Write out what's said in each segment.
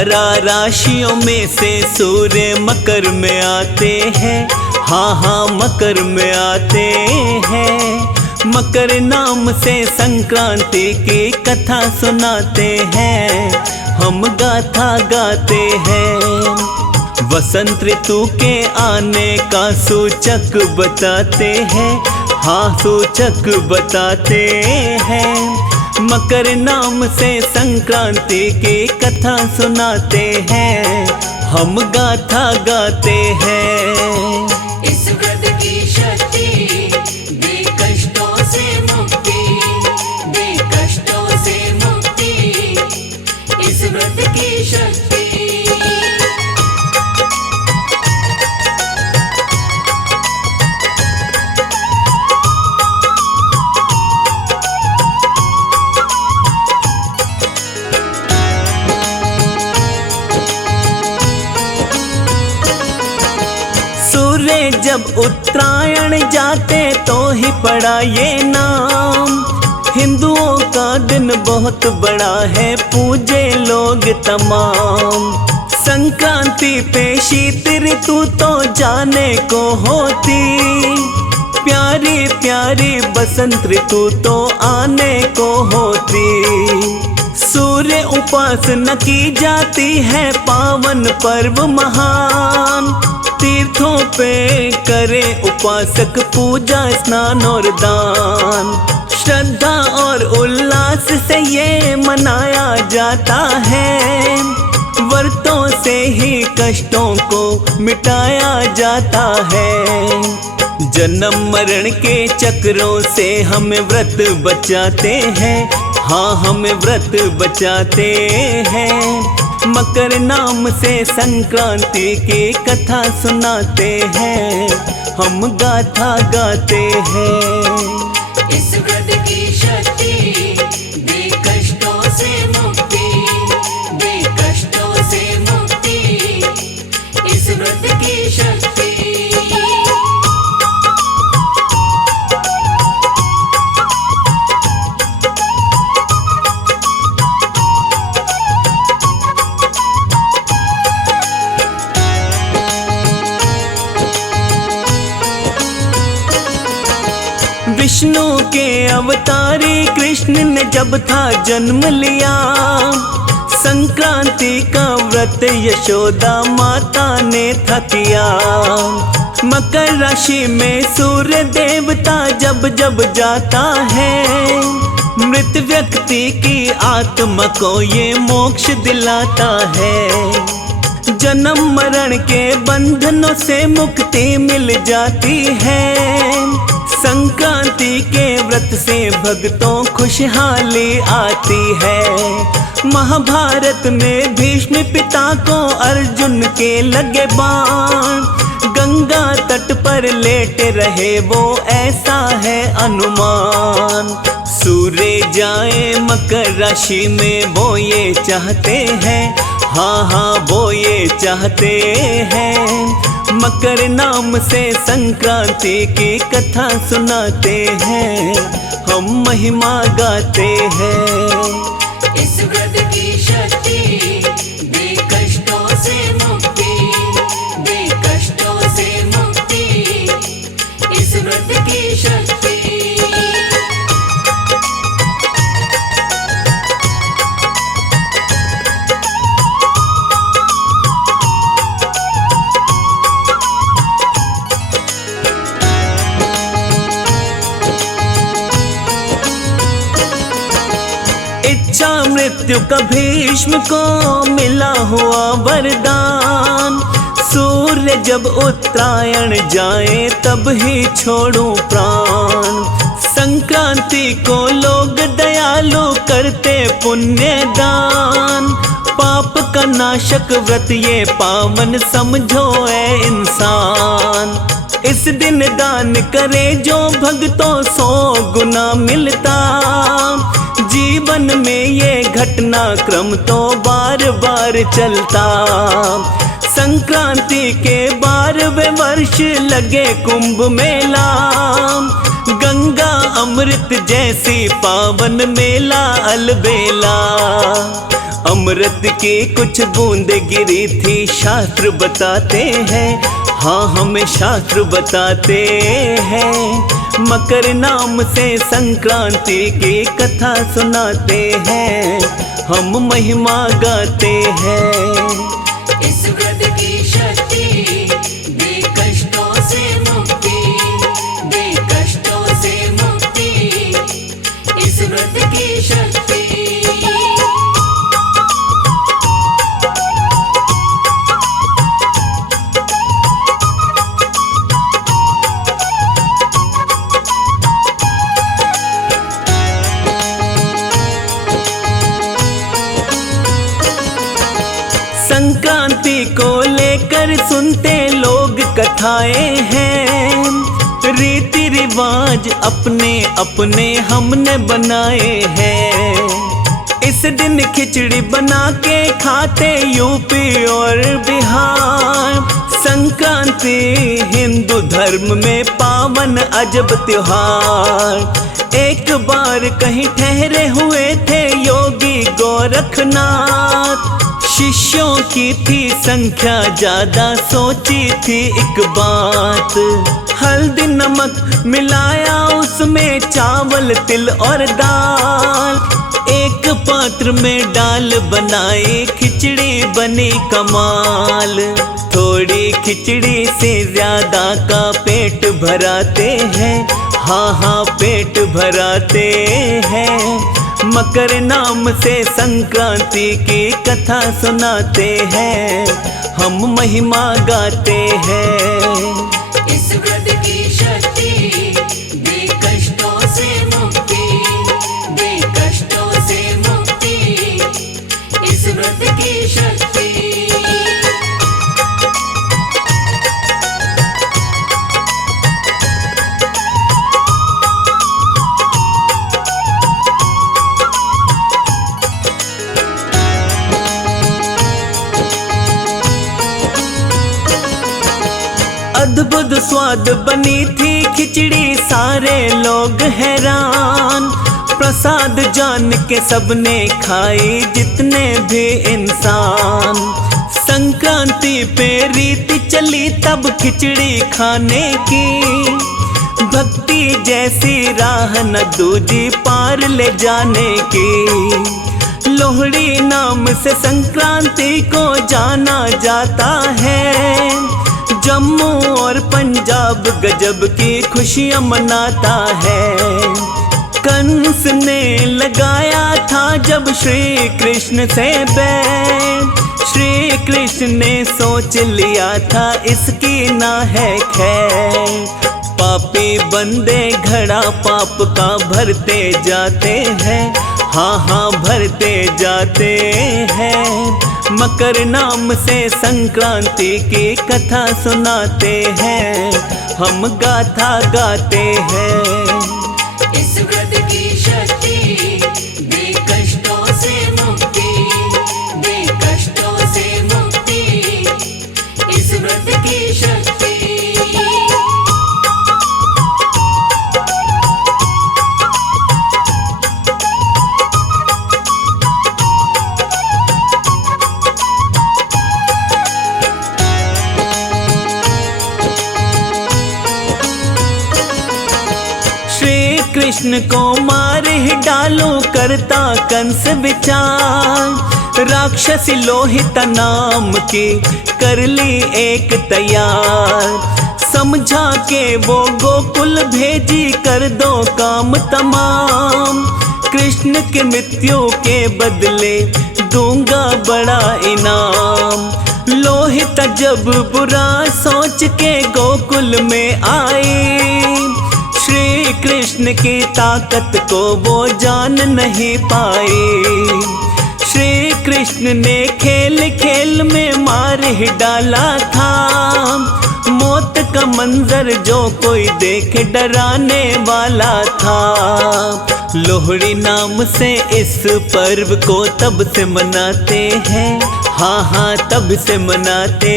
12 राशियों में से सूर्य मकर में आते हैं। हाँ हाँ मकर में आते हैं। मकर नाम से संक्रांति की कथा सुनाते हैं, हम गाथा गाते हैं। वसंत ऋतु के आने का सूचक बताते हैं, हाँ सूचक बताते हैं। मकर नाम से संक्रांति की कथा सुनाते हैं, हम गाथा गाते हैं। इस व्रत की शक्ति दे कष्टों से मुक्ति, दे कष्टों से मुक्ति, इस व्रत की शक्ति। सूर्य जब उत्तरायण जाते तो ही पड़ा ये नाम। हिंदुओं का दिन बहुत बड़ा है, पूजे लोग तमाम। संक्रांति पे शीत ऋतु तो जाने को होती, प्यारी प्यारी बसंत ऋतु तो आने को होती। सूर्य उपासना की जाती है, पावन पर्व महान। तीर्थों पे करे उपासक पूजा स्नान और दान। श्रद्धा और उल्लास से ये मनाया जाता है, व्रतों से ही कष्टों को मिटाया जाता है। जन्म मरण के चक्रों से हमें व्रत बचाते हैं, हाँ हमें व्रत बचाते हैं। मकर नाम से संक्रांति की कथा सुनाते हैं, हम गाथा गाते हैं। इस व्रत की शक्ति दे कष्टों से मुक्ति, दे कष्टों से मुक्ति, इस व्रत की शक्ति। विष्णु के अवतारी कृष्ण ने जब था जन्म लिया, संक्रांति का व्रत यशोदा माता ने था किया। मकर राशि में सूर्य देवता जब जब जाता है, मृत व्यक्ति की आत्मा को ये मोक्ष दिलाता है। जन्म मरण के बंधनों से मुक्ति मिल जाती है। संक्रांति के व्रत से भक्तों खुशहाली आती है। महाभारत में भीष्म पिता को अर्जुन के लगे बाण, गंगा तट पर लेटे रहे वो ऐसा है अनुमान। सूर्य जाए मकर राशि में वो ये चाहते हैं, हाँ हाँ वो ये चाहते हैं। मकर नाम से संक्रांति की कथा सुनाते हैं, हम महिमा गाते हैं। इस व्रत की शक्ति दे कष्टों से मुक्ति, दे कष्टों से मुक्ति, इस व्रत की शक्ति। इच्छा मृत्यु का भीष्म को मिला हुआ वरदान। सूर्य जब उत्तरायण जाए तब ही छोड़ूं प्राण। संक्रांति को लोग दयालु करते पुण्य दान। पाप का नाशक व्रत ये पावन समझो ए इंसान। इस दिन दान करे जो भक्तों 100 गुना मिलता। जीवन में ये घटना क्रम तो बार बार चलता। संक्रांति के 12वें वर्ष लगे कुंभ मेला। गंगा अमृत जैसी पावन मेला अलबेला। अमृत की कुछ बूंदे गिरी थी, शास्त्र बताते हैं, हाँ हमें शास्त्र बताते हैं। मकर नाम से संक्रांति की कथा सुनाते हैं, हम महिमा गाते हैं। इस व्रत की शक्ति दे कष्टों से मुक्ति, दे कष्टों से मुक्ति, इस व्रत की शक्ति। संक्रांति को लेकर सुनते लोग कथाएं हैं, रीति रिवाज अपने अपने हमने बनाए हैं। इस दिन खिचड़ी बना के खाते यूपी और बिहार। संक्रांति हिंदू धर्म में पावन अजब त्योहार। एक बार कहीं ठहरे हुए थे योगी गोरखनाथ, शिष्यों की थी संख्या ज्यादा, सोची थी एक बात। हल्दी नमक मिलाया उसमें, चावल तिल और दाल, एक पात्र में डाल बनाई, खिचड़ी बनी कमाल। थोड़ी खिचड़ी से ज्यादा का पेट भराते हैं, हाँ हाँ पेट भराते हैं। मकर नाम से संक्रांति की कथा सुनाते हैं, हम महिमा गाते हैं। इस व्रत की शक्ति दे कष्टों से मुक्ति, दे कष्टों से मुक्ति, इस व्रत की शक्ति। अद्भुत स्वाद बनी थी खिचड़ी, सारे लोग हैरान। प्रसाद जान के सबने खाई, जितने भी इंसान। संक्रांति पे रीति चली तब खिचड़ी खाने की, भक्ति जैसी राह न दूजी पार ले जाने की। लोहड़ी नाम से संक्रांति को जाना जाता है, जम्मू और पंजाब गजब की खुशियां मनाता है। कंस ने लगाया था जब श्री कृष्ण से बैर, श्री कृष्ण ने सोच लिया था इसकी ना है खैर। पापी बंदे घड़ा पाप का भरते जाते हैं, हाँ हाँ भरते जाते हैं। मकर नाम से संक्रांति की कथा सुनाते हैं, हम गाथा गाते हैं। इस व्रत की शक्ति दे कष्टों से मुक्ति, दे कष्टों से मुक्ति, इस व्रत की शक्ति। कृष्ण को मार ही डालो करता कंस विचार, राक्षसी लोहिता नाम की कर ली एक तैयार। समझा के वो गोकुल भेजी, कर दो काम तमाम। कृष्ण की मृत्यु के बदले दूंगा बड़ा इनाम। लोहिता जब बुरा सोच के गोकुल में आई, श्री कृष्ण की ताकत को वो जान नहीं पाई। श्री कृष्ण ने खेल खेल में मार ही डाला था, मौत का मंजर जो कोई देखे डराने वाला था। लोहड़ी नाम से इस पर्व को तब से मनाते हैं, हाँ हाँ तब से मनाते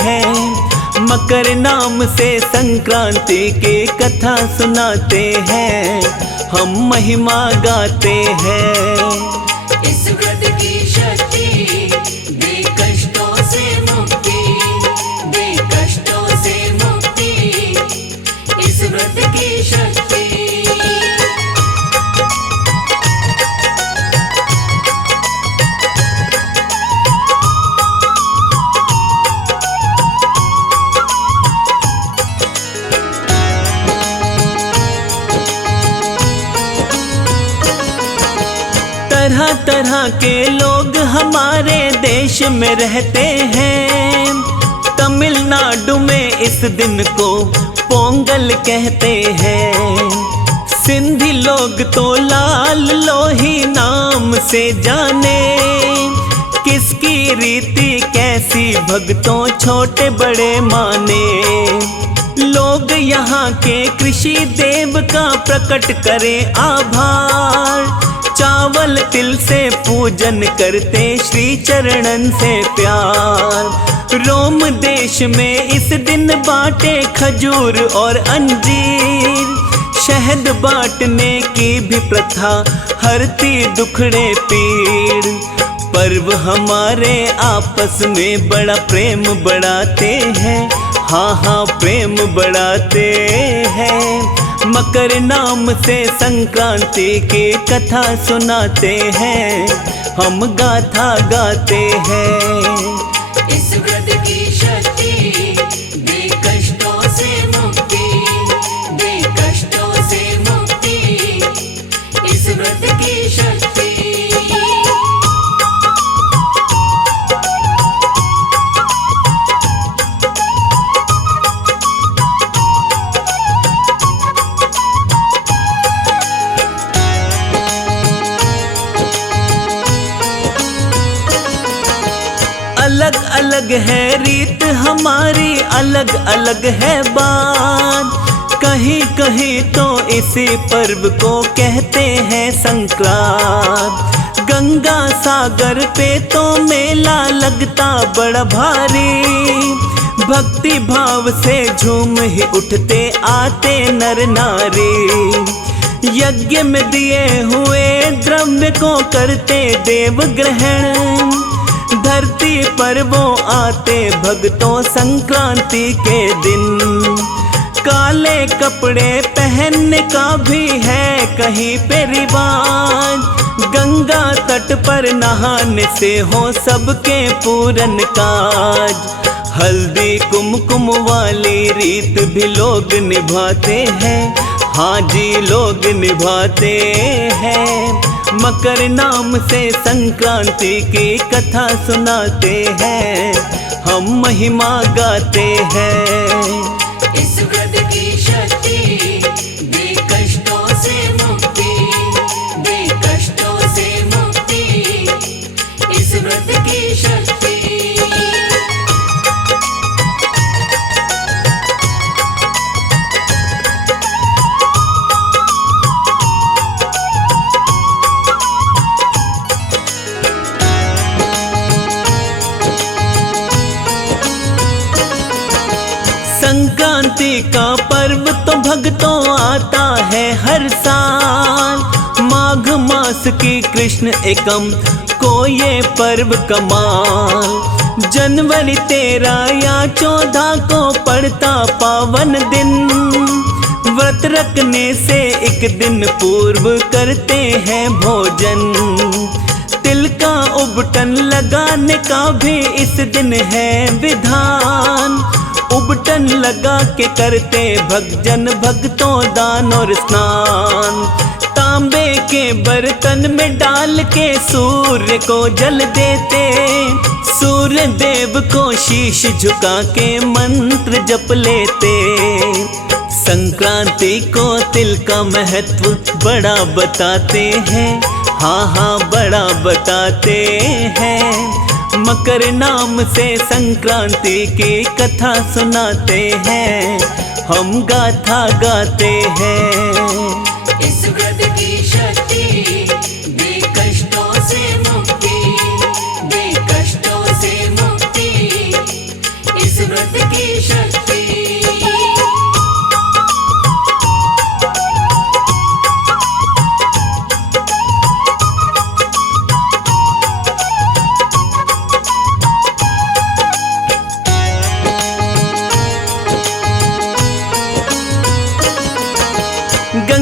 हैं। मकर नाम से संक्रांति की कथा सुनाते हैं, हम महिमा गाते हैं। इस व्रत की शक्ति दे कष्टों से मुक्ति, दे कष्टों से मुक्ति, इस व्रत की शक्ति। तरह तरह के लोग हमारे देश में रहते हैं। तमिलनाडु में इस दिन को पोंगल कहते हैं। सिंधी लोग तो लाल लोही नाम से जाने, किसकी रीति कैसी भक्तों छोटे बड़े माने। लोग यहाँ के कृषि देव का प्रकट करें आभार, चावल तिल से पूजन करते श्री चरणन से प्यार। रोम देश में इस दिन बाटे खजूर और अंजीर, शहद बांटने की भी प्रथा हरती दुखड़े पीड़। पर्व हमारे आपस में बड़ा प्रेम बढ़ाते हैं, हाँ हाँ प्रेम बढ़ाते हैं। मकर नाम से संक्रांति की कथा सुनाते हैं, हम गाथा गाते हैं। इस व्रत की शक्ति दे कष्टों से मुक्ति, दे कष्टों से मुक्ति, इस व्रत की शक्ति। अलग अलग है रीत हमारी, अलग अलग है बात। कहीं कहीं तो इसी पर्व को कहते हैं संक्रांत। गंगा सागर पे तो मेला लगता बड़ा भारी, भक्ति भाव से झूम ही उठते आते नर नारी। यज्ञ में दिए हुए द्रव्य को करते देव ग्रहण, धरती पर वो आते भक्तों संक्रांति के दिन। काले कपड़े पहनने का भी है कहीं पे रिवाज, गंगा तट पर नहाने से हो सबके पूरन काज। हल्दी कुमकुम वाली रीत भी लोग निभाते हैं, हाँ जी लोग निभाते हैं। मकर नाम से संक्रांति की कथा सुनाते हैं, हम महिमा गाते हैं। इस व्रत की शक्ति दे कष्टों से मुक्ति, दे कष्टों से मुक्ति, इस व्रत की शक्ति। संक्रांति का पर्व तो भक्तों आता है हर साल। माघ मास की कृष्ण एकम को ये पर्व कमाल। जनवरी 13 या 14 को पड़ता पावन दिन, व्रत रखने से एक दिन पूर्व करते हैं भोजन। तिल का उबटन लगाने का भी इस दिन है विधान, उबटन लगा के करते भक्तजन भक्तों दान और स्नान। तांबे के बर्तन में डाल के सूर्य को जल देते, सूर्य देव को शीश झुका के मंत्र जप लेते। संक्रांति को तिल का महत्व बड़ा बताते हैं, हाँ हाँ बड़ा बताते हैं। मकर नाम से संक्रांति की कथा सुनाते हैं, हम गाथा गाते हैं। इस व्रत की शक्ति दे कष्टों से मुक्ति, दे कष्टों से मुक्ति, इस व्रत की शक्ति।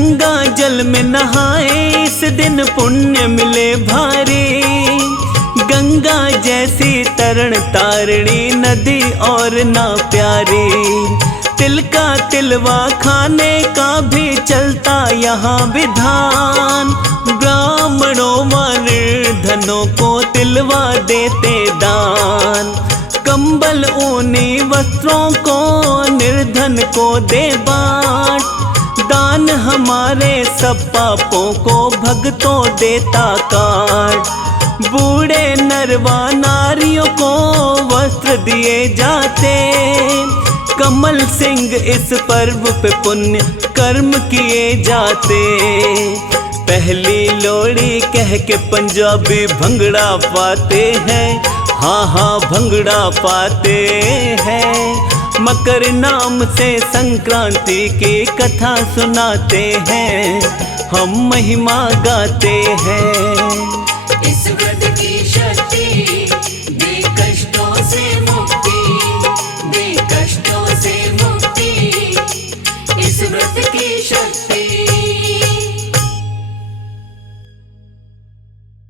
गंगा जल में नहाए इस दिन पुण्य मिले भारी। गंगा जैसी तरण तारणी नदी और ना प्यारी। तिल का तिलवा खाने का भी चलता यहाँ विधान। ब्राह्मणों व निर्धनों को तिलवा देते दान। कंबल ऊनी वस्त्रों को निर्धन को दे बाँट। दान हमारे सब पापों को भक्तों देता काट। बूढ़े नरवा नारियों को वस्त्र दिए जाते। कमल सिंह इस पर्व पे पुण्य कर्म किए जाते। पहली लोहड़ी कह के पंजाबी भंगड़ा पाते हैं। हाँ हाँ भंगड़ा पाते हैं। मकर नाम से संक्रांति की कथा सुनाते हैं। हम महिमा गाते हैं। इस व्रत की शक्ति दे कष्टों से मुक्ति, दे कष्टों से मुक्ति। इस व्रत की शक्ति